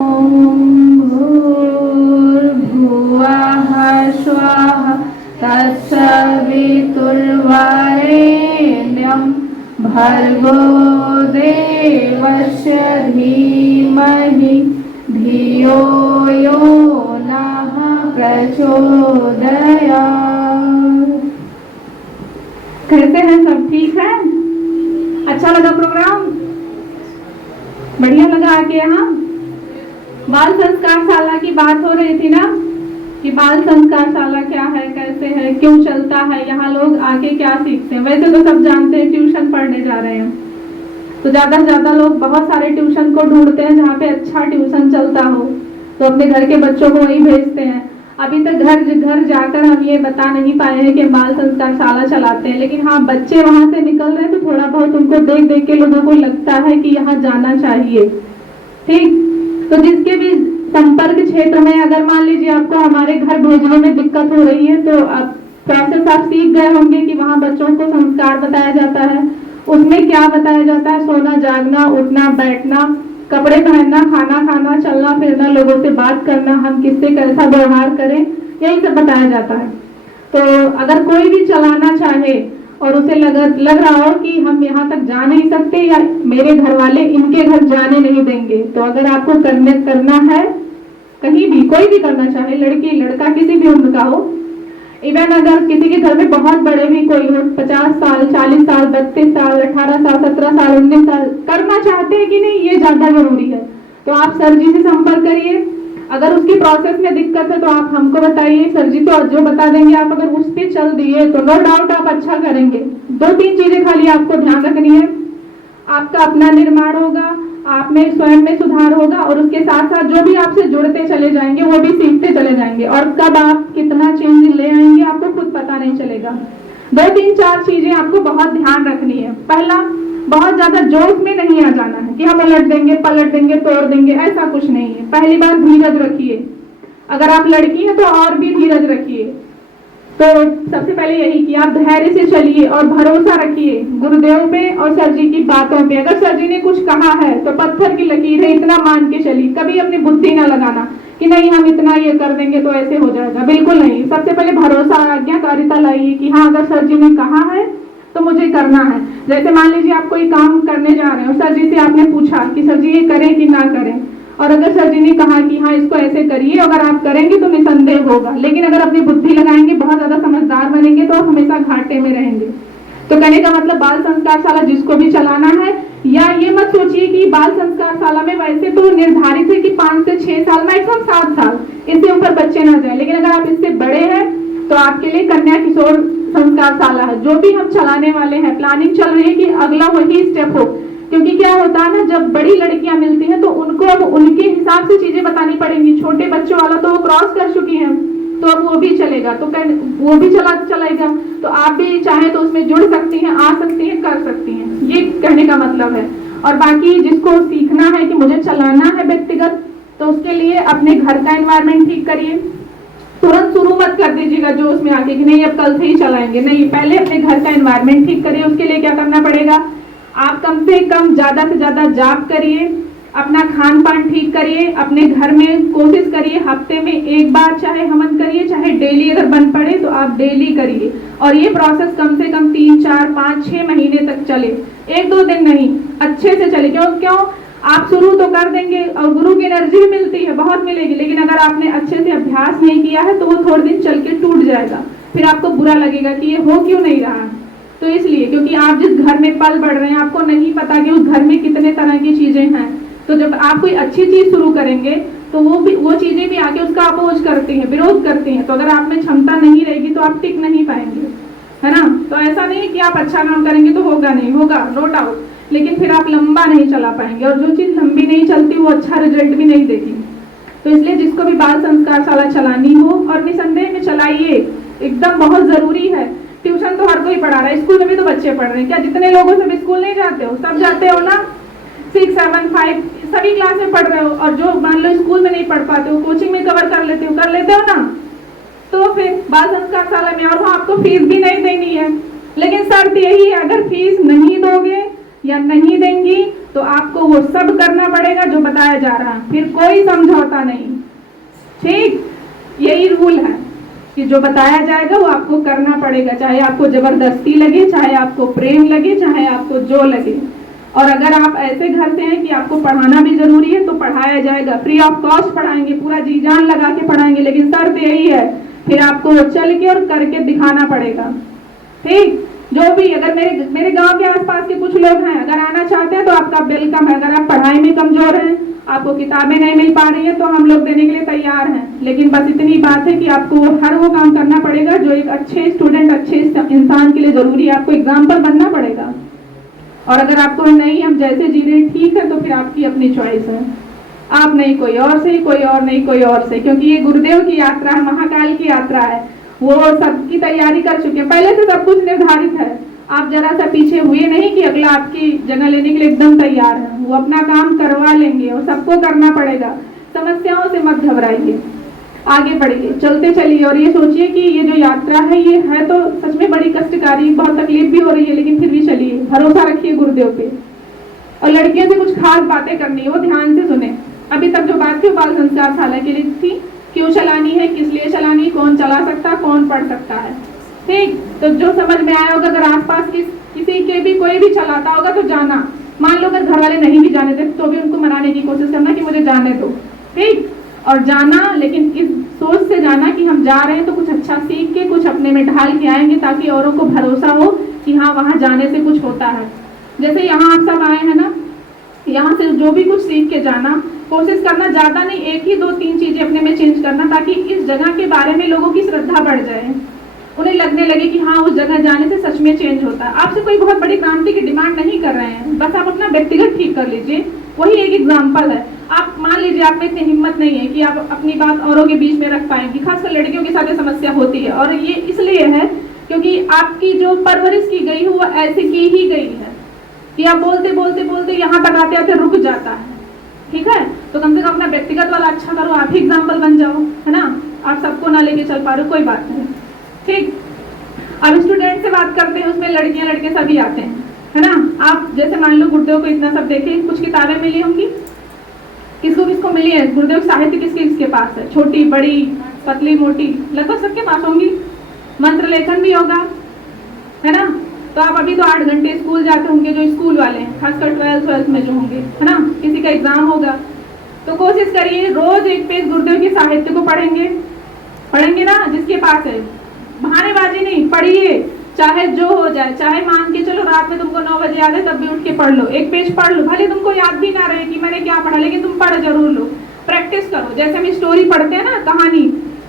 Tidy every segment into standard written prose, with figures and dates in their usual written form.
भूर्भुवः स्वः तत्सवितुर्वरेण्यं भर्गो देवस्य धीमहि धियो यो नः प्रचोदयात्। कैसे हैं सब? ठीक है? अच्छा लगा प्रोग्राम? बढ़िया लगा आके यहाँ? बाल संस्कार शाला की बात हो रही थी ना कि बाल संस्कार शाला क्या है, कैसे है, क्यों चलता है, यहाँ लोग आके क्या सीखते हैं। वैसे तो सब जानते हैं ट्यूशन पढ़ने जा रहे हैं, तो ज़्यादा से ज़्यादा लोग बहुत सारे ट्यूशन को ढूंढते हैं जहाँ पे अच्छा ट्यूशन चलता हो, तो अपने घर के बच्चों को वहीं भेजते हैं। अभी तक घर घर जाकर हम ये बता नहीं पाए हैं कि बाल संस्कार शाला चलाते हैं, लेकिन हाँ, बच्चे वहाँ से निकल रहे हैं तो थोड़ा बहुत उनको देख देख के लोगों को लगता है कि यहाँ जाना चाहिए। ठीक, तो जिसके भी संपर्क क्षेत्र में अगर मान लीजिए आपको हमारे घर भेजने में दिक्कत हो रही है, तो आप प्रोसेस आप सीख गए होंगे कि वहाँ बच्चों को संस्कार बताया जाता है। उसमें क्या बताया जाता है? सोना, जागना, उठना, बैठना, कपड़े पहनना, खाना खाना, चलना फिरना, लोगों से बात करना, हम किससे कैसा व्यवहार करें, यही सब बताया जाता है। तो अगर कोई भी चलाना चाहे और उसे लग रहा हो कि हम यहाँ तक जा नहीं सकते या मेरे घर वाले इनके घर जाने नहीं देंगे, तो अगर आपको करना है, कहीं भी कोई भी करना चाहे, लड़की लड़का किसी भी उम्र का हो, इवन अगर किसी के घर में बहुत बड़े भी कोई हो, 50 साल, 40 साल, 32 साल, 18 साल, 17 साल, 19 साल, करना चाहते हैं कि नहीं, ये ज्यादा जरूरी है। तो आप सर जी से संपर्क करिए। अगर उसकी प्रोसेस में दिक्कत है तो आप हमको बताइए, सर जी तो जो बता देंगे। आप अगर उस पर चल दिए तो नो डाउट आप अच्छा करेंगे। 2-3 चीजें खाली आपको ध्यान रखनी है। आपका अपना निर्माण होगा, आप में स्वयं में सुधार होगा, और उसके साथ साथ जो भी आपसे जुड़ते चले जाएंगे वो भी सीखते चले जाएंगे, और कब आप कितना चेंज ले आएंगे आपको खुद पता नहीं चलेगा। 2-3-4 चीजें आपको बहुत ध्यान रखनी है। पहला, बहुत ज्यादा जोश में नहीं आ जाना है कि हम उलट देंगे, पलट देंगे, तोड़ देंगे, ऐसा कुछ नहीं है। पहली बात, धीरज रखिए। अगर आप लड़की हैं तो और भी धीरज रखिए। तो सबसे पहले यही कि आप धैर्य से चलिए और भरोसा रखिए गुरुदेव पे और सर जी की बातों पे। अगर सर जी ने कुछ कहा है तो पत्थर की लकीर है, इतना मान के चलिए। कभी अपनी बुद्धि ना लगाना कि नहीं हम इतना ये कर देंगे तो ऐसे हो जाएगा, बिल्कुल नहीं। सबसे पहले भरोसा, आज्ञाकारिता लाइए कि हाँ, अगर सर जी ने कहा है तो मुझे करना है। जैसे मान लीजिए आप कोई काम करने जा रहे हो, सर जी से आपने पूछा कि सर जी ये करें कि ना करें, और अगर सर जी ने कहा कि हाँ इसको ऐसे करिए, अगर आप करेंगे तो निसंदेह होगा, लेकिन अगर अपनी बुद्धि लगाएंगे, बहुत ज्यादा समझदार बनेंगे, तो आप हमेशा घाटे में रहेंगे। तो कहने का मतलब, बाल संस्कार शाला जिसको भी चलाना है, या ये मत सोचिए कि बाल संस्कार शाला में वैसे तो निर्धारित है कि 5 से 6 साल, मैक्सिमम 7 साल, इससे ऊपर बच्चे ना जाए। लेकिन अगर आप इससे बड़े हैं तो आपके लिए कन्या किशोर संस्कार शाला है, जो भी हम चलाने वाले हैं। प्लानिंग चल रही है कि अगला वही स्टेप हो, क्योंकि क्या होता है ना, जब बड़ी लड़कियां मिलती हैं तो उनको अब उनके हिसाब से चीजें बतानी पड़ेंगी। छोटे बच्चों वाला तो वो क्रॉस कर चुकी हैं, तो अब वो भी चलेगा, तो वो भी चलेगा। तो आप भी चाहे तो उसमें जुड़ सकती हैं, आ सकती हैं, कर सकती हैं, ये कहने का मतलब है। और बाकी जिसको सीखना है कि मुझे चलाना है व्यक्तिगत, तो उसके लिए अपने घर का एनवायरमेंट ठीक करिए। तुरंत शुरू मत कर दीजिएगा जो उसमें आके कि नहीं अब कल से ही चलाएंगे, नहीं। पहले अपने घर का एनवायरमेंट ठीक करिए। उसके लिए क्या करना पड़ेगा? आप कम से कम ज्यादा से ज्यादा जाप करिए, अपना खान पान ठीक करिए, अपने घर में कोशिश करिए हफ्ते में 1 बार चाहे हवन करिए, चाहे डेली अगर बन पड़े तो आप डेली करिए। और ये प्रोसेस कम से कम 3, 4, 5, 6 महीने तक चले, 1-2 दिन नहीं, अच्छे से चले। क्यों आप शुरू तो कर देंगे और गुरु की एनर्जी भी मिलती है, बहुत मिलेगी, लेकिन अगर आपने अच्छे से अभ्यास नहीं किया है तो वो थोड़े दिन चल के टूट जाएगा, फिर आपको बुरा लगेगा कि ये हो क्यों नहीं रहा है। तो इसलिए, क्योंकि आप जिस घर में पल बढ़ रहे हैं, आपको नहीं पता कि उस घर में कितने तरह की चीजें हैं। तो जब आप कोई अच्छी चीज शुरू करेंगे तो वो चीजें भी आके उसका अपोज करती हैं, विरोध करती हैं। तो अगर आप में क्षमता नहीं रहेगी तो आप टिक नहीं पाएंगे, है ना। तो ऐसा नहीं कि आप अच्छा काम करेंगे तो होगा, नहीं होगा, नो डाउट, लेकिन फिर आप लंबा नहीं चला पाएंगे, और जो चीज लंबी नहीं चलती वो अच्छा रिजल्ट भी नहीं देगी। तो इसलिए जिसको भी बाल संस्कार शाला चलानी हो, और निसंदेह में चलाइए, एकदम बहुत जरूरी है। ट्यूशन तो हर कोई पढ़ा रहा है, स्कूल में भी तो बच्चे पढ़ रहे हैं। क्या जितने लोगों से स्कूल नहीं जाते हो? सब जाते हो ना, 6, 7, 5 सभी क्लास में पढ़ रहे हो। और जो मान लो स्कूल में नहीं पढ़ पाते हो, कोचिंग में कवर कर लेते हो ना, तो फिर बाल संस्कार शाला में, और वहाँ आपको फीस भी नहीं देनी है। लेकिन शर्त यही है, अगर फीस नहीं दोगे या नहीं देंगी तो आपको वो सब करना पड़ेगा जो बताया जा रहा है, फिर कोई समझौता नहीं। ठीक, यही रूल है कि जो बताया जाएगा वो आपको करना पड़ेगा, चाहे आपको जबरदस्ती लगे, चाहे आपको प्रेम लगे, चाहे आपको जो लगे। और अगर आप ऐसे घर से हैं कि आपको पढ़ाना भी जरूरी है तो पढ़ाया जाएगा, फ्री ऑफ कॉस्ट पढ़ाएंगे, पूरा जी जान लगा के पढ़ाएंगे, लेकिन शर्त यही है फिर आपको चल के और करके दिखाना पड़ेगा। ठीक, जो भी अगर मेरे गांव के आसपास के कुछ लोग हैं, अगर आना चाहते हैं तो आपका वेलकम है। अगर आप पढ़ाई में कमजोर हैं, आपको किताबें नहीं मिल पा रही है तो हम लोग देने के लिए तैयार हैं, लेकिन बस इतनी बात है कि आपको हर वो काम करना पड़ेगा जो एक अच्छे स्टूडेंट, अच्छे इंसान के लिए जरूरी है। आपको एग्जाम्पल बनना पड़ेगा। और अगर आपको नहीं हम जैसे जी रहे ठीक है तो फिर आपकी अपनी चॉइस है, आप नहीं कोई और से, कोई और नहीं कोई और से, क्योंकि ये गुरुदेव की यात्रा है, महाकाल की यात्रा है, वो सबकी तैयारी कर चुके हैं, पहले से सब कुछ निर्धारित है। आप जरा सा पीछे हुए नहीं कि अगला आपकी जगह लेने के लिए एकदम तैयार है, वो अपना काम करवा लेंगे और सबको करना पड़ेगा। समस्याओं से मत घबराइए, आगे बढ़िए, चलते चलिए और ये सोचिए कि ये जो यात्रा है ये है तो सच में बड़ी कष्टकारी, बहुत तकलीफ भी हो रही है, लेकिन फिर भी चलिए, भरोसा रखिए गुरुदेव पे। और लड़कियों से कुछ खास बातें करनी है, वो ध्यान से सुने। अभी तक जो बात थी बाल संस्कार शाला के लिए थी, क्यों चलानी है, किस लिए चलानी है, कौन चला सकता है, कौन पढ़ सकता है। ठीक, तो जो समझ में आया होगा, अगर आसपास किसी के भी कोई भी चलाता होगा तो जाना। मान लो अगर घर वाले नहीं भी जाने देते तो भी उनको मनाने की कोशिश करना कि मुझे जाने दो। ठीक, और जाना, लेकिन इस सोच से जाना कि हम जा रहे हैं तो कुछ अच्छा सीख के कुछ अपने में ढाल के आएंगे, ताकि औरों को भरोसा हो कि हाँ वहाँ जाने से कुछ होता है। जैसे यहाँ आप सब आए हैं ना, यहाँ से जो भी कुछ सीख के जाना, कोशिश करना ज्यादा नहीं, एक ही 2-3 चीजें अपने में चेंज करना, ताकि इस जगह के बारे में लोगों की श्रद्धा बढ़ जाए, उन्हें लगने लगे कि हाँ उस जगह जाने से सच में चेंज होता है। आपसे कोई बहुत बड़ी क्रांति की डिमांड नहीं कर रहे हैं, बस आप अपना व्यक्तिगत ठीक कर लीजिए, वही एक एग्जाम्पल है। आप मान लीजिए आप में इतनी हिम्मत नहीं है कि आप अपनी बात औरों के बीच में रख पाएंगे, खासकर लड़कियों के साथ समस्या होती है, और ये इसलिए है क्योंकि आपकी जो परवरिश की गई है वो ऐसे की ही गई है कि आप बोलते बोलते बोलते यहाँ तक आते आते रुक जाता है। ठीक है, तो कम से कम अपना व्यक्तिगत वाला अच्छा करो, आप ही एग्जाम्पल बन जाओ, है ना। आप सबको ना लेके चल पा रहे हो, कोई बात नहीं। ठीक, अब स्टूडेंट से बात करते हैं, उसमें लड़कियां लड़के सभी आते हैं, है ना। आप जैसे मान लो गुरुदेव को इतना सब देखे, कुछ किताबें मिली होंगी, किसको किसको मिली है, गुरुदेव साहित्य किसके किसके पास है, छोटी बड़ी पतली मोटी, लगभग सबके पास होंगी। मंत्र लेखन भी होगा, है ना। तो आप अभी तो 8 घंटे स्कूल जाते होंगे, जो स्कूल वाले हैं, खासकर 12th में जो होंगे, है ना, किसी का एग्जाम होगा, तो कोशिश करिए रोज एक पेज गुरुदेव के साहित्य को पढ़ेंगे ना, जिसके पास है। बहानेबाजी नहीं, पढ़िए, चाहे जो हो जाए, चाहे मान के चलो रात में तुमको 9 बजे याद है तब भी उठ के पढ़ लो, एक पेज पढ़ लो, भले तुमको याद भी ना रहे कि मैंने क्या पढ़ा, लेकिन तुम पढ़ जरूर लो, प्रैक्टिस करो। जैसे हम स्टोरी पढ़ते हैं ना, कहानी,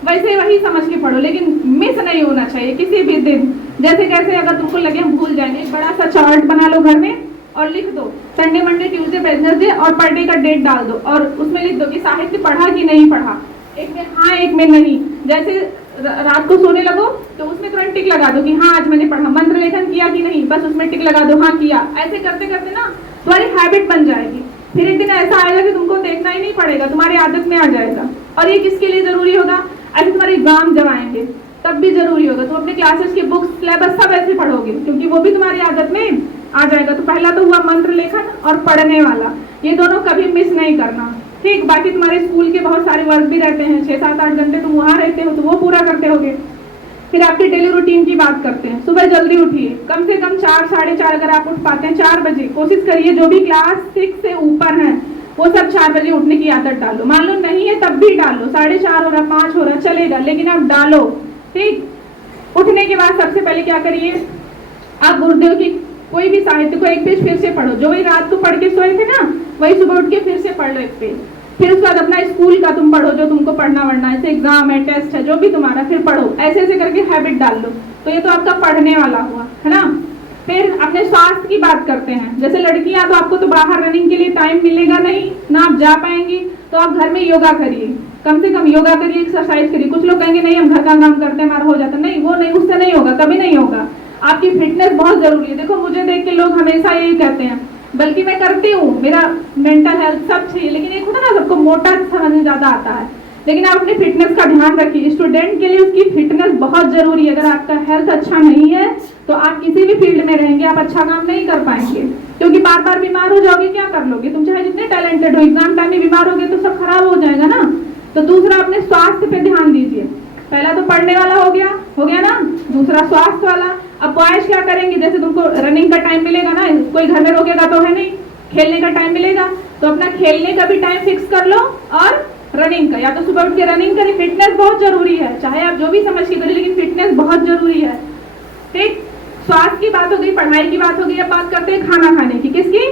वैसे वही समझ के पढ़ो, लेकिन मिस नहीं होना चाहिए किसी भी दिन। जैसे कैसे अगर तुमको लगे हम भूल जाएंगे, एक बड़ा सा चार्ट बना लो घर में और लिख दो संडे मंडे ट्यूसडे वेडनेसडे और पर डे का डेट डाल दो, और उसमें लिख दो कि साहित्य पढ़ा कि नहीं पढ़ा, एक में हाँ एक में नहीं। जैसे रात को सोने लगो तो उसमें तुरंत टिक लगा दो कि हाँ आज मैंने पढ़ा, मंत्र लेखन किया कि नहीं, बस उसमें टिक लगा दो हाँ किया। ऐसे करते करते ना तुम्हारी हैबिट बन जाएगी, फिर एक दिन ऐसा आएगा कि तुमको देखना ही नहीं पड़ेगा, तुम्हारी आदत में आ जाएगा। और ये किसके लिए जरूरी होगा, ऐसे तुम्हारे एग्जाम जब आएंगे तब भी जरूरी होगा। तुम अपने क्लासेस की बुक्स सिलेबस सब ऐसे पढ़ोगे, क्योंकि वो भी तुम्हारी आदत में आ जाएगा। तो पहला तो हुआ मंत्र लेखन और पढ़ने वाला, ये दोनों कभी मिस नहीं करना। ठीक, बाकी तुम्हारे स्कूल के बहुत सारे वर्क भी रहते हैं, 6-7-8 घंटे तुम वहाँ रहते हो तो वो पूरा करते होगे। फिर आपके डेली रूटीन की बात करते हैं, सुबह जल्दी उठिए, कम से कम 4-4:30 अगर आप उठ पाते हैं 4 बजे, कोशिश करिए। जो भी क्लास 6 से ऊपर है वो सब 4 बजे उठने की आदत डालो, मान लो नहीं है तब भी डालो, 4:30 हो रहा 5 हो रहा चलेगा, लेकिन आप डालो। ठीक, उठने के बाद सबसे पहले क्या करिए, आप गुरुदेव की कोई भी साहित्य को एक पेज फिर से पढ़ो, जो वही रात को पढ़ के सोए थे ना वही सुबह उठ के फिर से पढ़ लो एक पेज। फिर उसके बाद अपना स्कूल का तुम पढ़ो, जो तुमको पढ़ना वढ़ना, ऐसे एग्जाम है टेस्ट है जो भी तुम्हारा, फिर पढ़ो, ऐसे ऐसे करके हैबिट डाल लो। तो ये तो आपका पढ़ने वाला हुआ, है ना। फिर अपने स्वास्थ्य की बात करते हैं। जैसे लड़कियां तो आपको तो बाहर रनिंग के लिए टाइम मिलेगा नहीं ना, आप जा पाएंगी, तो आप घर में योगा करिए, कम से कम योगा करिए, एक्सरसाइज करिए। कुछ लोग कहेंगे नहीं हम घर का काम करते हैं हमारा हो जाता, नहीं, वो नहीं, उससे नहीं होगा, कभी नहीं होगा। आपकी फिटनेस बहुत जरूरी है। देखो मुझे देख के लोग हमेशा यही कहते हैं, बल्कि मैं करती हूँ, मेरा मेंटल हेल्थ सब चाहिए, लेकिन एक होता ना सबको मोटा समझ में ज्यादा आता है, लेकिन आप अपनी फिटनेस का ध्यान रखिए। स्टूडेंट के लिए उसकी फिटनेस बहुत जरूरी है। अगर आपका हेल्थ अच्छा नहीं है तो आप किसी भी फील्ड में रहेंगे आप अच्छा काम नहीं कर पाएंगे, क्योंकि बार बार बीमार हो जाओगे क्या कर लोगे। तुम चाहे जितने टैलेंटेड हो, एग्जाम टाइम में बीमार होगे तो सब खराब हो जाएगा ना। तो दूसरा अपने स्वास्थ्य पे ध्यान दीजिए। पहला तो पढ़ने वाला हो गया ना, दूसरा स्वास्थ्य वाला। अब बॉयज क्या करेंगे, जैसे तुमको रनिंग का टाइम मिलेगा ना, कोई घर में रोकेगा तो है नहीं, खेलने का टाइम मिलेगा तो अपना खेलने का भी टाइम फिक्स कर लो और रनिंग का, या तो सुबह उठ के रनिंग करें। फिटनेस बहुत जरूरी है, चाहे आप जो भी समझ के करें, लेकिन फिटनेस बहुत जरूरी है। ठीक, स्वास्थ्य की बात हो गई, पढ़ाई की बात हो गई। अब बात करते हैं खाना खाने की। किसकी?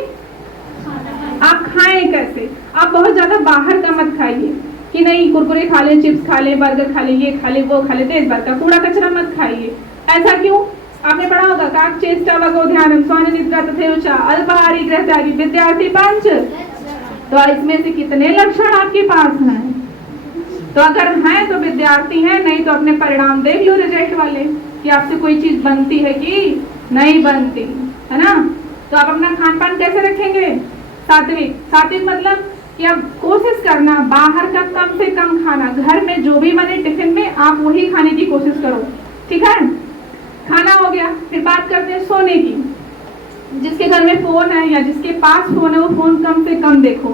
आप खाएं कैसे। आप बहुत ज्यादा बाहर का मत खाइए कि नहीं कुरकुरे खा ले, चिप्स खा ले, बर्गर खा ले, ये खा ले, वो खा ले, देश भर का कूड़ा कचरा मत खाइए। ऐसा क्यों? आपने पढ़ा होगा काक चेष्टा वगो ध्यानम स्वान निद्रा तथेवचा अल्पाहारी गृहत्यागी विद्यार्थी पंच। तो इसमें से कितने लक्षण आपके पास हैं? तो अगर हैं तो विद्यार्थी हैं, नहीं तो अपने परिणाम देख लो रिजल्ट वाले कि आपसे कोई चीज बनती है कि नहीं बनती है ना। तो आप अपना खान पान कैसे रखेंगे? सात्विक। सात्विक मतलब कि आप कोशिश करना बाहर का कम से कम खाना, घर में जो भी बने टिफिन में आप वही खाने की कोशिश करो। ठीक है, खाना हो गया। फिर बात करते हैं सोने की। जिसके घर में फोन है या जिसके पास फोन है वो फोन कम से कम देखो,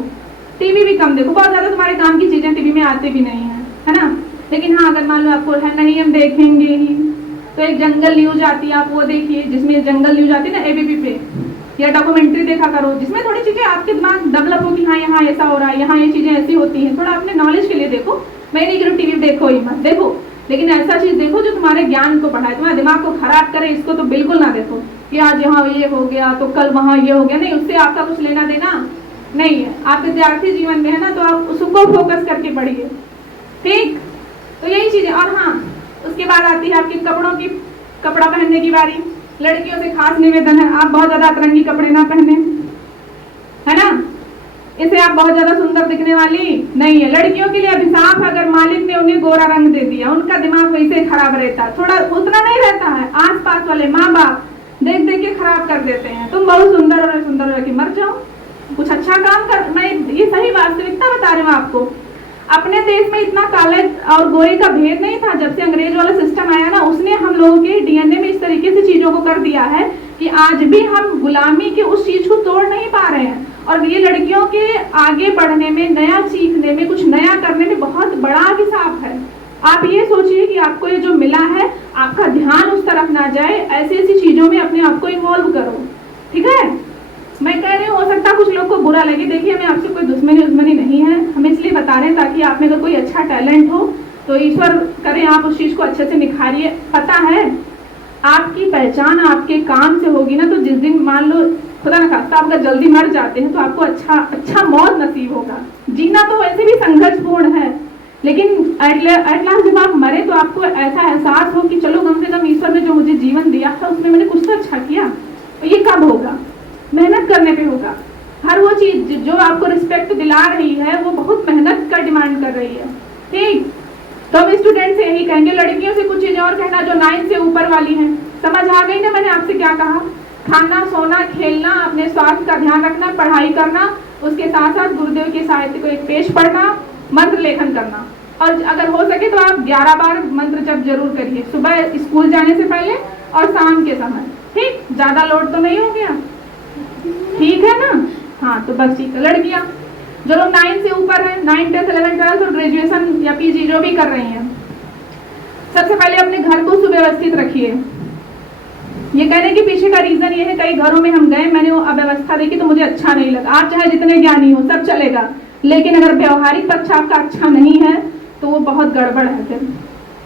टीवी भी कम देखो। बहुत ज्यादा तुम्हारे काम की चीजें टीवी में आते भी नहीं है ना। लेकिन हाँ, अगर मान लो आपको है नहीं हम देखेंगे ही, तो एक जंगल न्यूज आती है, आप वो देखिए, जिसमें जंगल न्यूज आती है ना एबीपी पे, या डॉक्यूमेंट्री देखा करो जिसमें थोड़ी चीजें आपके दिमाग डेवलप हो कि हाँ यहाँ ऐसा हो रहा है, यहाँ ये चीजें ऐसी होती हैं। थोड़ा अपने नॉलेज के लिए देखो। मैं नहीं करूँ टीवी देखो ही मत देखो, लेकिन ऐसा चीज देखो जो तुम्हारे ज्ञान को बढ़ाए, तुम्हारे दिमाग को खराब करे, इसको तो बिल्कुल ना देखो कि आज यहाँ ये हो गया तो कल वहाँ ये हो गया। नहीं, उससे आपका कुछ लेना देना नहीं है। आप विद्यार्थी जीवन में है ना, तो आप उसको फोकस करके पढ़िए। ठीक, तो यही चीजें। और हाँ, उसके बाद आती है आपके कपड़ों की, कपड़ा पहनने की बारी। लड़कियों से खास निवेदन है, आप बहुत ज्यादा अतरंगी कपड़े ना पहने, है ना। इसे आप बहुत ज्यादा सुंदर दिखने वाली नहीं है। लड़कियों के लिए अभिशाप है, अगर मालिक ने उन्हें गोरा रंग दे दिया, उनका दिमाग वैसे खराब रहता है, थोड़ा उतना नहीं रहता है। आसपास वाले माँ बाप देख देख के खराब कर देते हैं। तुम बहुत सुंदर और सुंदर रह के मर जाओ, कुछ अच्छा काम कर। मैं ये सही वास्तविकता बता रही हूँ आपको। अपने देश में इतना काले और गोरे का भेद नहीं था। जब से अंग्रेज वाला सिस्टम आया ना, उसने हम लोगों के डीएनए में इस तरीके से चीजों को कर दिया है कि आज भी हम गुलामी के उस चीज को तोड़ नहीं पा रहे हैं। और ये लड़कियों के आगे बढ़ने में, नया सीखने में, कुछ नया करने में बहुत बड़ा अभिशाप है। आप ये सोचिए कि आपको ये जो मिला है, आपका ध्यान उस तरफ ना जाए, ऐसी ऐसी चीजों में अपने आप को इन्वॉल्व करो। ठीक है, मैं कह रही हूँ, हो सकता है कुछ लोग को बुरा लगे। देखिए, हमें आपसे कोई दुश्मनी नहीं है, हम इसलिए बता रहे हैं ताकि आप में अगर कोई अच्छा टैलेंट हो तो ईश्वर करें आप उस चीज को अच्छे से निखारिए। पता है, आपकी पहचान आपके काम से होगी ना, तो जिस दिन मान लो खुदा न खास्ता आप अगर जल्दी मर जाते हैं तो आपको अच्छा मौत नसीब होगा। जीना तो वैसे भी संघर्षपूर्ण है, लेकिन एट लास्ट जब आप मरे तो आपको ऐसा एहसास हो कि चलो कम से कम ईश्वर ने जो मुझे जीवन दिया था उसमें मैंने कुछ तो अच्छा किया। तो ये कब होगा? मेहनत करने पे होगा। हर वो चीज जो आपको रिस्पेक्ट दिला रही है वो बहुत मेहनत का डिमांड कर रही है। ठीक, तो हम स्टूडेंट से यही कहेंगे। लड़कियों से कुछ चीजें और कहना जो 9 से ऊपर वाली हैं। समझ आ गई ना मैंने आपसे क्या कहा? खाना, सोना, खेलना, अपने स्वास्थ्य का ध्यान रखना, पढ़ाई करना, उसके साथ साथ गुरुदेव के साहित्य को एक पेश पढ़ना, मंत्र लेखन करना। और अगर हो सके तो आप 11 बार मंत्र जप जरूर करिए, सुबह स्कूल जाने से पहले और शाम के समय। ठीक, ज्यादा लोड तो नहीं हो गया? ठीक है ना? हाँ, तो बस ठीक है। लड़कियां जो लोग 9 से ऊपर है, 9, 10, 11, 12 और ग्रेजुएशन या पीजी जो भी कर रही हैं, सबसे पहले अपने घर को सुव्यवस्थित रखिए। ये कहने के पीछे का रीजन ये है, कई घरों में हम गए, मैंने वो अव्यवस्था देखी तो मुझे अच्छा नहीं लगा। आप चाहे जितने ज्ञानी हो सब चलेगा, लेकिन अगर व्यवहारिक पक्ष आपका अच्छा नहीं है तो वो बहुत गड़बड़ है। फिर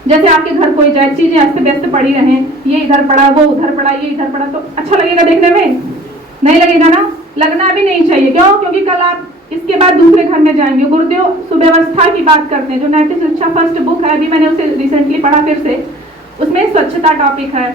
जैसे आपके घर कोई जाए, चीजें ऐसे व्यस्त पड़ी रहे, ये इधर पड़ा, वो उधर पड़ा, ये इधर पड़ा, तो अच्छा लगेगा देखने में? नहीं लगेगा ना, लगना भी नहीं चाहिए। क्यों? क्योंकि कल आप इसके बाद दूसरे घर में जाएंगे। गुरुदेव सुव्यवस्था की बात करते हैं, जो नैतिक शिक्षा फर्स्ट बुक है, अभी मैंने उसे रिसेंटली पढ़ा फिर से, उसमें स्वच्छता टॉपिक है,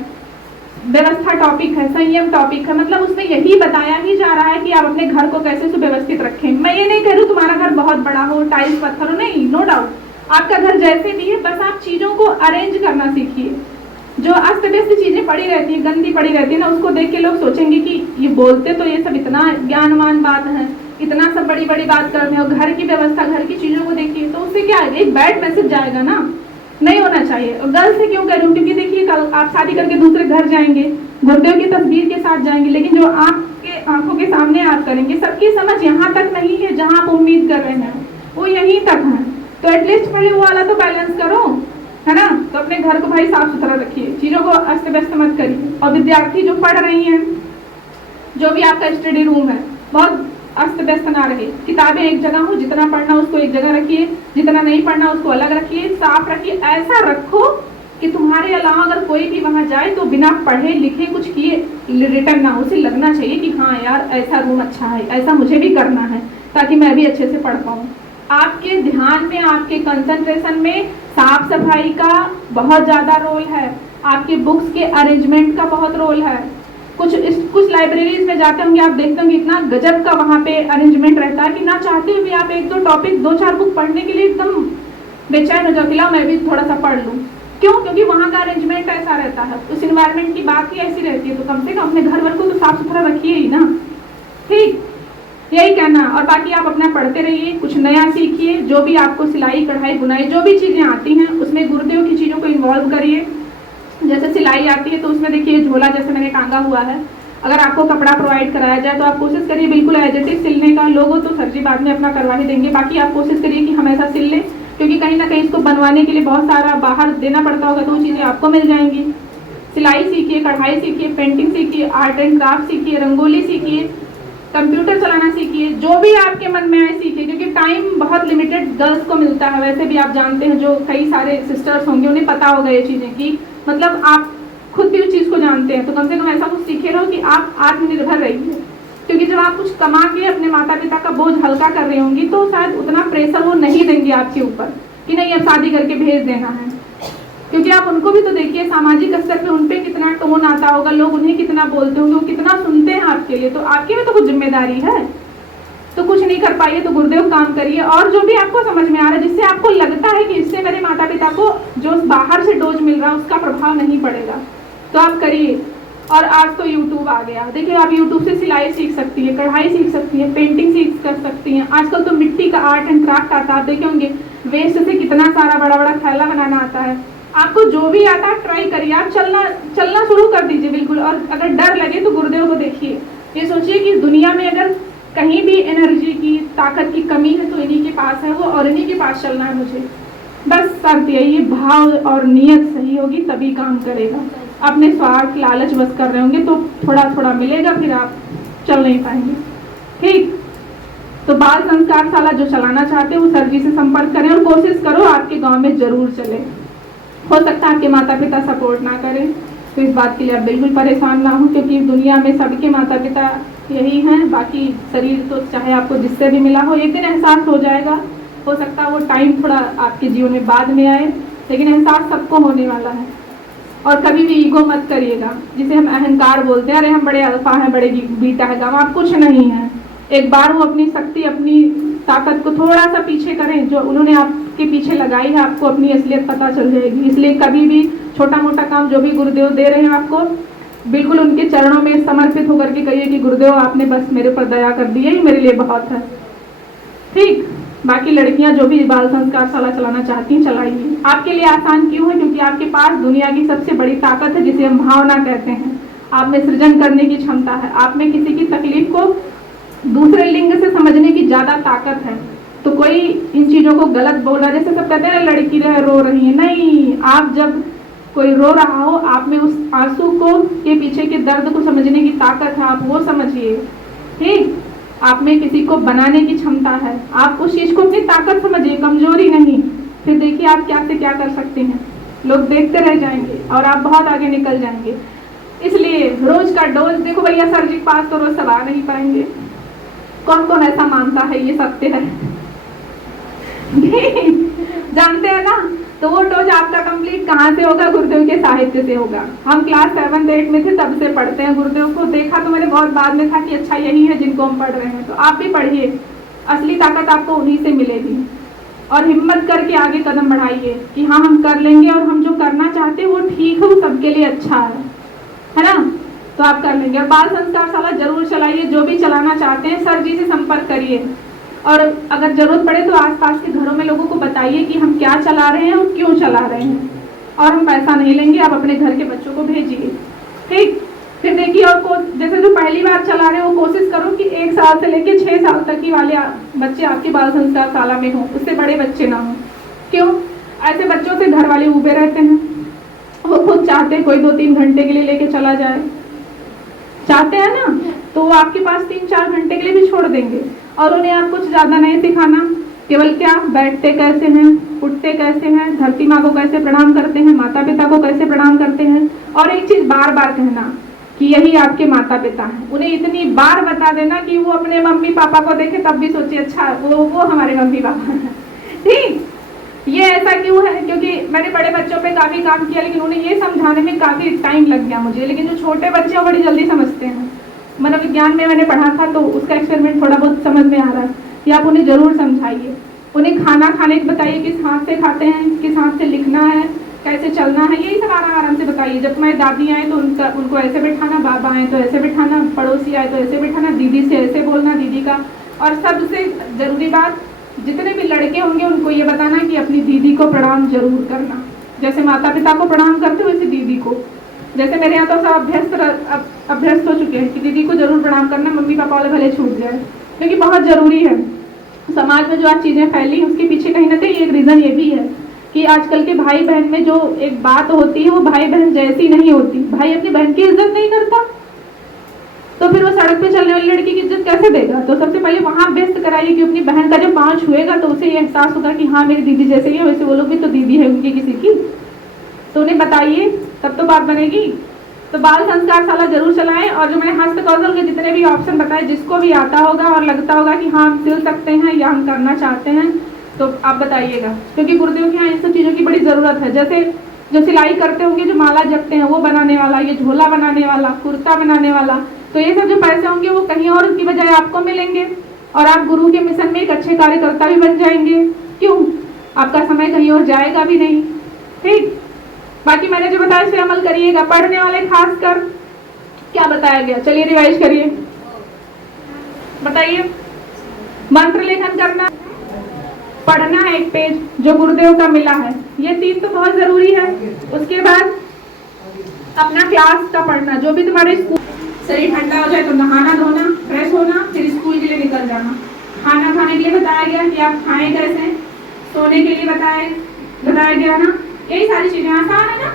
व्यवस्था टॉपिक है, संयम टॉपिक है। मतलब उसमें यही बताया ही जा रहा है कि आप अपने घर को कैसे सुव्यवस्थित रखें। मैं ये नहीं कह रही तुम्हारा घर बहुत बड़ा हो, टाइल्स पत्थर हो, नहीं, नो डाउट, आपका घर जैसे भी है, बस आप चीजों को अरेंज करना सीखिए। जो अस्त व्यस्त चीजें पड़ी रहती है, गंदी पड़ी रहती है ना, उसको देख के लोग सोचेंगे कि ये बोलते तो ये सब इतना ज्ञानवान बात है, इतना सब बड़ी बड़ी बात करते हैं, और घर की व्यवस्था, घर की चीजों को देखिए तो उससे क्या है, एक बैड मैसेज जाएगा ना, नहीं होना चाहिए। और गर्ल्स से क्यों कर रही हूँ, क्योंकि देखिए कल आप शादी करके दूसरे घर जाएंगे, गुरुदेव की तस्वीर के साथ जाएंगे, लेकिन जो आपके आंखों के सामने आप करेंगे, सबकी समझ यहाँ तक नहीं है जहाँ आप उम्मीद कर रहे हैं, वो यहीं तक है। तो एटलीस्ट पहले वो वाला तो बैलेंस करो, है ना। तो अपने घर को भाई साफ सुथरा रखिए, चीज़ों को अस्त व्यस्त मत करिए। और विद्यार्थी जो पढ़ रही हैं, जो भी आपका स्टडी रूम है, बहुत अस्त व्यस्त ना रहे। किताबें एक जगह हो, जितना पढ़ना उसको एक जगह रखिए, जितना नहीं पढ़ना उसको अलग रखिए, साफ रखिए। ऐसा रखो कि तुम्हारे अलावा अगर कोई भी वहाँ जाए तो बिना पढ़े लिखे कुछ किए रिटर्न ना, उसे लगना चाहिए कि हाँ यार ऐसा रूम अच्छा है, ऐसा मुझे भी करना है, ताकि मैं भी अच्छे से पढ़ पाऊँ। आपके ध्यान में, आपके कंसंट्रेशन में साफ सफाई का बहुत ज़्यादा रोल है, आपके बुक्स के अरेंजमेंट का बहुत रोल है। कुछ लाइब्रेरीज में जाते होंगे, आप देखते होंगे इतना गजब का वहाँ पे अरेंजमेंट रहता है कि ना चाहते हुए भी आप एक दो टॉपिक, दो चार बुक पढ़ने के लिए एकदम बेचैन हो जाओ कि लाओ मैं भी थोड़ा सा पढ़ लूँ। क्यों? क्योंकि वहाँ का अरेंजमेंट ऐसा रहता है, उस इन्वायरमेंट की बात ही ऐसी रहती है। तो कम से कम अपने घर वर को तो साफ सुथरा रखिए ही ना। ठीक, यही कहना। और बाकी आप अपना पढ़ते रहिए, कुछ नया सीखिए, जो भी आपको सिलाई कढ़ाई बुनाई जो भी चीज़ें आती हैं उसमें गुरुदेव की चीज़ों को इन्वॉल्व करिए। जैसे सिलाई आती है तो उसमें देखिए झोला जैसे मैंने टांगा हुआ है, अगर आपको कपड़ा प्रोवाइड कराया जाए तो आप कोशिश करिए बिल्कुल एज इट इज सिलने का। लोगों तो सर जी बाद में अपना करवा ही देंगे, बाकी आप कोशिश करिए कि हम ऐसा सिल लें, क्योंकि कहीं ना कहीं इसको बनवाने के लिए बहुत सारा बाहर देना पड़ता होगा, तो वो चीज़ें आपको मिल जाएंगी। सिलाई सीखिए, कढ़ाई सीखिए, पेंटिंग सीखिए, आर्ट एंड क्राफ्ट सीखिए, रंगोली सीखिए, कंप्यूटर चलाना सीखिए, जो भी आपके मन में आए सीखिए, क्योंकि टाइम बहुत लिमिटेड गर्ल्स को मिलता है। वैसे भी आप जानते हैं, जो कई सारे सिस्टर्स होंगे उन्हें पता होगा ये चीज़ें कि मतलब आप खुद भी उस चीज़ को जानते हैं, तो कम से कम ऐसा कुछ सीखे रहो कि आप आत्मनिर्भर रहिए। क्योंकि जब आप कुछ कमा के अपने माता पिता का बोझ हल्का कर रही होंगी तो शायद उतना प्रेशर वो नहीं देंगे आपके ऊपर कि नहीं अब शादी करके भेज देना है। क्योंकि आप उनको भी तो देखिए, सामाजिक स्तर पे उन पे कितना टोन आता होगा, लोग उन्हें कितना बोलते होंगे, वो कितना सुनते हैं आपके लिए, तो आपकी भी तो कुछ जिम्मेदारी है। तो कुछ नहीं कर पाइए तो गुरुदेव काम करिए, और जो भी आपको समझ में आ रहा है, जिससे आपको लगता है कि इससे मेरे माता पिता को जो बाहर से डोज मिल रहा है उसका प्रभाव नहीं पड़ेगा, तो आप करिए। और आज तो यूट्यूब आ गया, देखिए आप यूट्यूब से सिलाई सीख सकती है, कढ़ाई सीख सकती है, पेंटिंग सीख कर सकती हैं। आजकल तो मिट्टी का आर्ट एंड क्राफ्ट आता है, आप देखे होंगे वेस्ट से कितना सारा बड़ा बड़ा थैला बनाना आता है। आपको जो भी आता है ट्राई करिए, आप चलना शुरू कर दीजिए बिल्कुल। और अगर डर लगे तो गुरुदेव को देखिए, ये सोचिए कि दुनिया में अगर कहीं भी एनर्जी की, ताकत की कमी है तो इन्हीं के पास है वो, और इन्हीं के पास चलना है मुझे। बस शर्त यही है, भाव और नियत सही होगी तभी काम करेगा। अपने स्वार्थ लालच बस कर रहे होंगे तो थोड़ा थोड़ा मिलेगा, फिर आप चल नहीं पाएंगे। ठीक, तो बाल संस्कार शाला जो चलाना चाहते हैं वो सर जी से संपर्क करें, और कोशिश करो आपके गांव में जरूर चले। हो सकता है आपके माता पिता सपोर्ट ना करें, तो इस बात के लिए आप बिल्कुल परेशान ना हो, क्योंकि दुनिया में सबके माता पिता यही हैं। बाकी शरीर तो चाहे आपको जिससे भी मिला हो, एक दिन एहसास हो जाएगा। हो सकता है वो टाइम थोड़ा आपके जीवन में बाद में आए, लेकिन एहसास सबको होने वाला है। और कभी भी ईगो मत करिएगा, जिसे हम अहंकार बोलते हैं, अरे हम बड़े अल्फा हैं, बड़े बीटा है, गाँव आप कुछ नहीं है। एक बार वो अपनी शक्ति, अपनी ताकत को थोड़ा सा पीछे करें, जो उन्होंने आपके पीछे लगाई है, आपको अपनी असलियत पता चल जाएगी। इसलिए कभी भी छोटा मोटा काम जो भी गुरुदेव दे रहे हैं आपको, बिल्कुल उनके चरणों में समर्पित होकर के कहिए कि गुरुदेव आपने बस मेरे पर दया कर दी है, मेरे लिए बहुत है। ठीक, बाकी लड़कियां जो भी बाल संस्कार शाला चलाना चाहती हैं चलाइए। आपके लिए आसान क्यों है? क्योंकि आपके पास दुनिया की सबसे बड़ी ताकत है, जिसे हम भावना कहते हैं। आप में सृजन करने की क्षमता है, आप में किसी की तकलीफ को दूसरे लिंग से समझने की ज्यादा ताकत है। तो कोई इन चीजों को गलत बोला, जैसे सब कहते हैं लड़की रो रही है, नहीं, आप जब कोई रो रहा हो, आप में उस आंसू को के पीछे के दर्द को समझने की ताकत है, आप वो समझिए। ठीक, आप में किसी को बनाने की क्षमता है, आप उस चीज को अपनी ताकत समझिए, कमजोरी नहीं। फिर देखिए आप क्या से क्या कर सकते हैं, लोग देखते रह जाएंगे और आप बहुत आगे निकल जाएंगे। इसलिए रोज का डोज देखो भैया, सर जी के पास तो रोज सब आ नहीं पाएंगे, कौन कौन ऐसा मानता है ये सत्य है जानते हैं ना। तो वो डोज आपका कंप्लीट कहाँ से होगा? गुरुदेव के साहित्य से होगा। हम क्लास 7-8 में थे तब से पढ़ते हैं गुरुदेव को। देखा तो मैंने बहुत बाद में था कि अच्छा यही है जिनको हम पढ़ रहे हैं। तो आप भी पढ़िए, असली ताकत आपको उन्हीं से मिलेगी। और हिम्मत करके आगे कदम बढ़ाइए कि हाँ हम कर लेंगे, और हम जो करना चाहते हैं वो ठीक है, वो सबके लिए अच्छा है ना। तो आप कर लेंगे। और बाल संस्कार शाला जरूर चलाइए, जो भी चलाना चाहते हैं सर जी से संपर्क करिए। और अगर जरूरत पड़े तो आसपास के घरों में लोगों को बताइए। बताइए कि हम क्या चला रहे हैं और क्यों चला रहे हैं, और हम पैसा नहीं लेंगे, आप अपने घर के बच्चों को भेजिए। ठीक, फिर देखिए, और जैसे जो पहली बार चला रहे हो कोशिश करो कि 1 साल से लेकर 6 साल तक की वाले बच्चे आपके बाल संस्कार शाला में हों, उससे बड़े बच्चे ना हों। क्यों? ऐसे बच्चों से घर वाले उबे रहते हैं, वो खुद चाहते हैं कोई 2-3 घंटे के लिए लेके चला जाए, चाहते हैं ना, तो वो आपके पास 3-4 घंटे के लिए भी छोड़ देंगे, और उन्हें आप कुछ ज़्यादा नहीं सिखाना, केवल क्या, बैठते कैसे हैं, उठते कैसे हैं, धरती माँ को कैसे प्रणाम करते हैं, माता पिता को कैसे प्रणाम करते हैं, और एक चीज़ बार बार कहना कि यही आपके माता पिता हैं। उन्हें इतनी बार बता देना कि वो अपने मम्मी पापा को देखे तब भी सोचे अच्छा वो हमारे मम्मी पापा हैं। ठीक, ये ऐसा क्यों है? क्योंकि मैंने बड़े बच्चों पे काफ़ी काम किया, लेकिन उन्हें ये समझाने में काफ़ी टाइम लग गया मुझे, लेकिन जो छोटे बच्चे हैं बड़ी जल्दी समझते हैं। मनोविज्ञान में मैंने पढ़ा था तो उसका एक्सपेरिमेंट थोड़ा बहुत समझ में आ रहा है कि आप उन्हें ज़रूर समझाइए। उन्हें खाना खाने को बताइए, किस हाथ से खाते हैं, किस हाथ से लिखना है, कैसे चलना है, यही सब आराम से बताइए। जब तुम्हारी दादी आए तो उनको ऐसे बिठाना, बाबा आए तो ऐसे बिठाना, पड़ोसी आए तो ऐसे बिठाना, दीदी से ऐसे बोलना, दीदी का। और सबसे ज़रूरी बात, जितने भी लड़के होंगे उनको ये बताना कि अपनी दीदी को प्रणाम जरूर करना, जैसे माता पिता को प्रणाम करते हो वैसे दीदी को। जैसे मेरे यहाँ तो सब अभ्यस्त हो चुके हैं कि दीदी को जरूर प्रणाम करना, मम्मी पापा वाले भले छूट जाए, क्योंकि बहुत ज़रूरी है। समाज में जो आज चीज़ें फैली उसके पीछे कहीं ना कहीं एक रीज़न ये भी है कि आजकल के भाई बहन में जो एक बात होती है वो भाई बहन जैसी नहीं होती। भाई अपनी बहन की इज्जत नहीं करता तो फिर वो सड़क पे चलने वाली लड़की की इज्जत कैसे देगा? तो सबसे पहले वहाँ अभ्यस्त कराइए कि अपनी बहन का जब पाँव छुएगा तो उसे ये एहसास होगा कि हाँ मेरी दीदी जैसे ही है वैसे वो लोग भी तो दीदी है उनकी किसी की, तो उन्हें बताइए, तब तो बात बनेगी। तो बाल संस्कार शाला जरूर चलाएं, और जो मैंने हस्त कौशल के जितने भी ऑप्शन बताए, जिसको भी आता होगा और लगता होगा कि हाँ हम सिल सकते हैं या हम करना चाहते हैं तो आप बताइएगा, क्योंकि गुरुदेव के यहाँ इन सब चीज़ों की बड़ी ज़रूरत है। जैसे जो सिलाई करते होंगे, जो माला जपते हैं वो बनाने वाला, ये झोला बनाने वाला, कुर्ता बनाने वाला, तो ये सब जो पैसे होंगे वो कहीं और की बजाय आपको मिलेंगे, और आप गुरु के मिशन में एक अच्छे कार्यकर्ता भी बन जाएंगे। क्यों? आपका समय कहीं और जाएगा भी नहीं। ठीक, बाकी मैंने जो बताया इस पर अमल करिएगा। पढ़ने वाले खासकर क्या बताया गया, चलिए रिवाइज करिए, बताइए। मंत्र लेखन करना, पढ़ना है एक पेज जो गुरुदेव का मिला है, ये 3 तो बहुत जरूरी है। उसके बाद अपना क्लास का पढ़ना, जो भी तुम्हारे स्कूल, शरीर ठंडा हो जाए तो नहाना धोना, फ्रेश होना, फिर स्कूल के लिए निकल जाना। खाना खाने के लिए बताया गया कि आप खाएं कैसे, सोने के लिए बताया गया ना, यही सारी चीजें आसान है ना।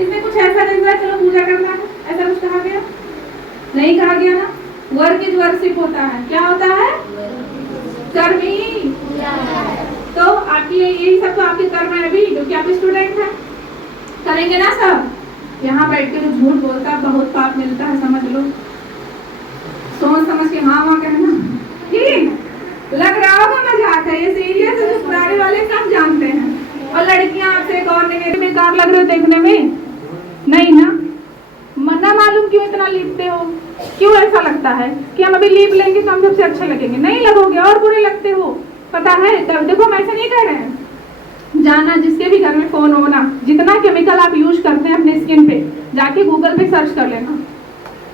इसमें कुछ ऐसा नहीं हुआ चलो पूजा करना है, ऐसा कुछ कहा गया नहीं, कहा गया ना। वर्क इज वर्शिप होता है, क्या होता है? कर्म ही। तो आपकी यही सब तो आपके कर्म है अभी, क्योंकि आप स्टूडेंट हैं, करेंगे ना सब। यहाँ बैठ के जो झूठ बोलता है बहुत पाप मिलता है, समझ लो, सोच समझ के हाँ वहाँ कहना। ठीक, लग रहा होगा मजाक है, ये सीरियस है, जो पुराने वाले सब जानते हैं। और लड़कियां आपसे एक और बेकार लग रहे हो देखने में, नहीं ना, मना मालूम क्यों इतना लीपते हो? क्यों ऐसा लगता है कि हम अभी लीप लेंगे तो हम सबसे अच्छे लगेंगे? नहीं लगोगे, और बुरे लगते हो, पता है। देखो हम ऐसा नहीं कह रहे हैं, जाना जिसके भी घर में फोन हो ना, जितना केमिकल आप यूज करते हैं अपने स्किन पे, जाके गूगल पे सर्च कर लेना,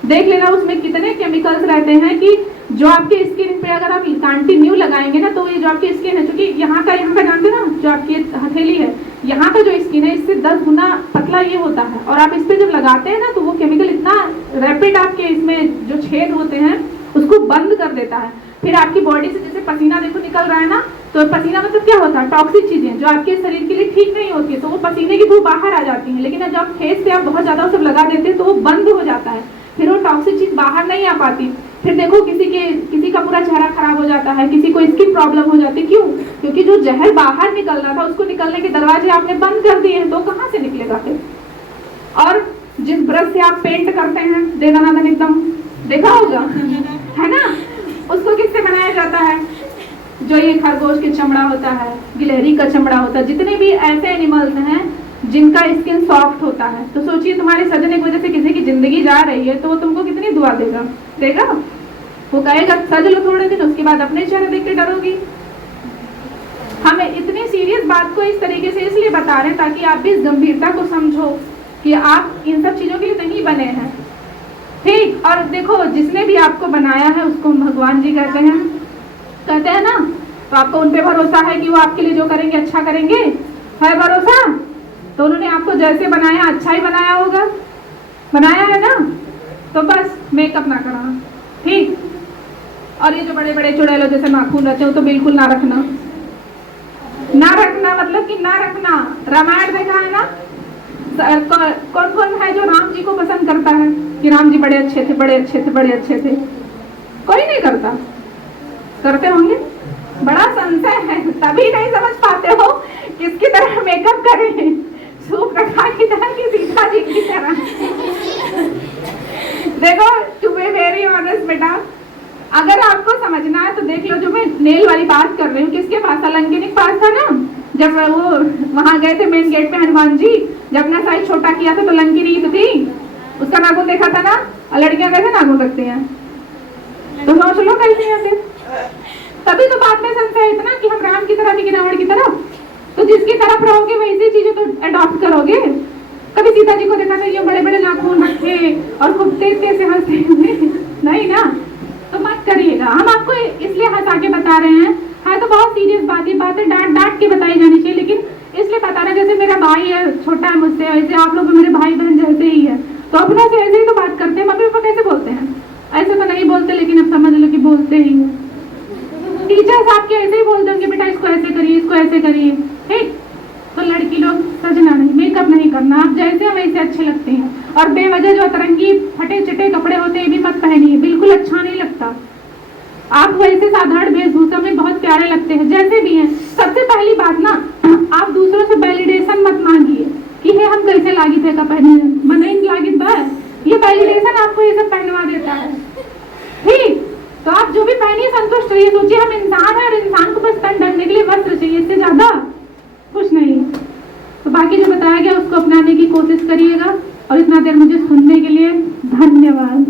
देख लेना उसमें कितने केमिकल्स रहते हैं कि जो आपके स्किन पे अगर आप कंटिन्यू लगाएंगे ना, तो ये जो आपकी स्किन है, क्योंकि यहाँ का जानते ना, जो आपकी हथेली है, यहाँ का जो स्किन है इससे 10 गुना पतला ये होता है, और आप इस पे जब लगाते हैं ना तो वो केमिकल इतना रैपिड आपके इसमें जो छेद होते हैं उसको बंद कर देता है। फिर आपकी बॉडी से जैसे पसीना देखो निकल रहा है ना, तो पसीना मतलब क्या होता है? टॉक्सिक चीजें जो आपके शरीर के लिए ठीक नहीं होती है, तो वो पसीने की बू बाहर आ जाती है। लेकिन जब आप फेस पे आप बहुत ज्यादा सब लगा देते हैं तो वो बंद हो जाता है, फिर वो टॉक्सिक चीज बाहर नहीं आ पाती। फिर देखो किसी का पूरा चेहरा खराब हो जाता है, किसी को स्किन प्रॉब्लम हो जाती है। क्यों? क्योंकि जो जहर बाहर निकल रहा था उसको निकलने के दरवाजे आपने बंद कर दिए हैं, तो कहाँ से निकलेगा फिर? और जिस ब्रश से आप पेंट करते हैं, दनादन एकदम देखा होगा है ना, उसको किससे बनाया जाता है? जो ये खरगोश के चमड़ा होता है, गिलहरी का चमड़ा होता है, जितने भी ऐसे एनिमल्स हैं जिनका स्किन सॉफ्ट होता है। तो सोचिए तुम्हारे सजने की वजह से किसी की जिंदगी जा रही है तो वो तुमको कितनी दुआ देगा? वो कहेगा सज लो थोड़े दिन, उसके बाद अपने चेहरे देख के डरोगी। हमें इतनी सीरियस बात को इस तरीके से इसलिए बता रहे हैं ताकि आप भी इस गंभीरता को समझो कि आप इन सब चीजों के लिए नहीं बने हैं। ठीक, और देखो जिसने भी आपको बनाया है उसको भगवान जी कहते हैं ना, तो आपको उन पे भरोसा है कि वो आपके लिए जो करेंगे अच्छा करेंगे? है भरोसा? तो उन्होंने आपको जैसे बनाया अच्छा ही बनाया होगा, बनाया है ना? तो बस मेकअप ना कराना, ठीक। और ये जो बड़े बड़े चुड़ैलों जैसे नाखून रहते हो तो बिल्कुल ना रखना। ना रखना मतलब कि ना रखना। रामायण देखा है ना? कौन कौन है जो राम जी को पसंद करता है कि राम जी बड़े अच्छे थे, बड़े अच्छे थे, बड़े अच्छे थे? कोई नहीं करता। करते होंगे? बड़ा संशय है, तभी नहीं समझ पाते हो किसकी तरह मेकअप करें, सुप्रभा की तरह कि सीता जी की तरह। देखो, टू बी वेरी ऑनेस्ट बेटा, अगर आपको समझना है तो देख लो, जो मैं नेल वाली बात कर रही हूँ, किसके पास था? लंकिनी के पास था ना, जब वो वहां गए थे मेन गेट पे हनुमान जी, जब अपना साइज छोटा किया था तो लंकिनी तो थी, उसका नाखून देखा था ना। और लड़कियां कैसे नाखून रखती हैं, तो सोच लो कैसे हैं फिर। तभी तो बाद में संशय इतना कि हम राम की तरह कि रावण की तरह। तो जिसकी तरफ रहोगे वैसी चीजें तो अडॉप्ट करोगे। कभी सीता जी को देखा था ये बड़े बड़े नाखून रखे और खूब तेज तेज से हंसते हुए? नहीं ना, तो मत करिएगा। हम आपको इसलिए हंसा के बता रहे हैं, हाँ तो बहुत सीरियस बातें डांट डांट के बताई जानी चाहिए, लेकिन इसलिए बता रहे हैं जैसे मेरा भाई है, छोटा है मुझसे, ऐसे आप लोग मेरे भाई बहन जैसे ही है, तो अपनों से ऐसे ही तो बात करते हैं। मम्मी पापा कैसे बोलते हैं? ऐसे तो नहीं बोलते, लेकिन अब समझ लो कि बोलते ही हैं। टीचर्स आपके ऐसे ही बोल देंगे बेटा इसको ऐसे करिए, इसको ऐसे करिए, ठीक। तो लड़की लोग सजना नहीं, मेकअप नहीं करना, आप जैसे हैं वैसे अच्छे लगते हैं। और बेवजह जो अतरंगी फटे चिटे कपड़े होते हैं भी मत पहनिए, बिल्कुल अच्छा नहीं लगता। आप वैसे साधारण वेशभूषा में बहुत प्यारे लगते हैं, जैसे भी हैं। सबसे पहली बात ना, आप दूसरों से वैलिडेशन मत मांगिए कि हे हम कैसे लागित है का पहने, मन लागित बा, ये वैलिडेशन आपको ये सब पहनवा देता है, ठीक। तो आप जो भी पहनिए संतुष्ट रहिए, सोचिए हम इंसान है और इंसान को बस तन ढकने के लिए वस्त्र चाहिए, इससे ज्यादा कुछ नहीं। तो बाकी जो बताया गया उसको अपनाने की कोशिश करिएगा। और इतना देर मुझे सुनने के लिए धन्यवाद।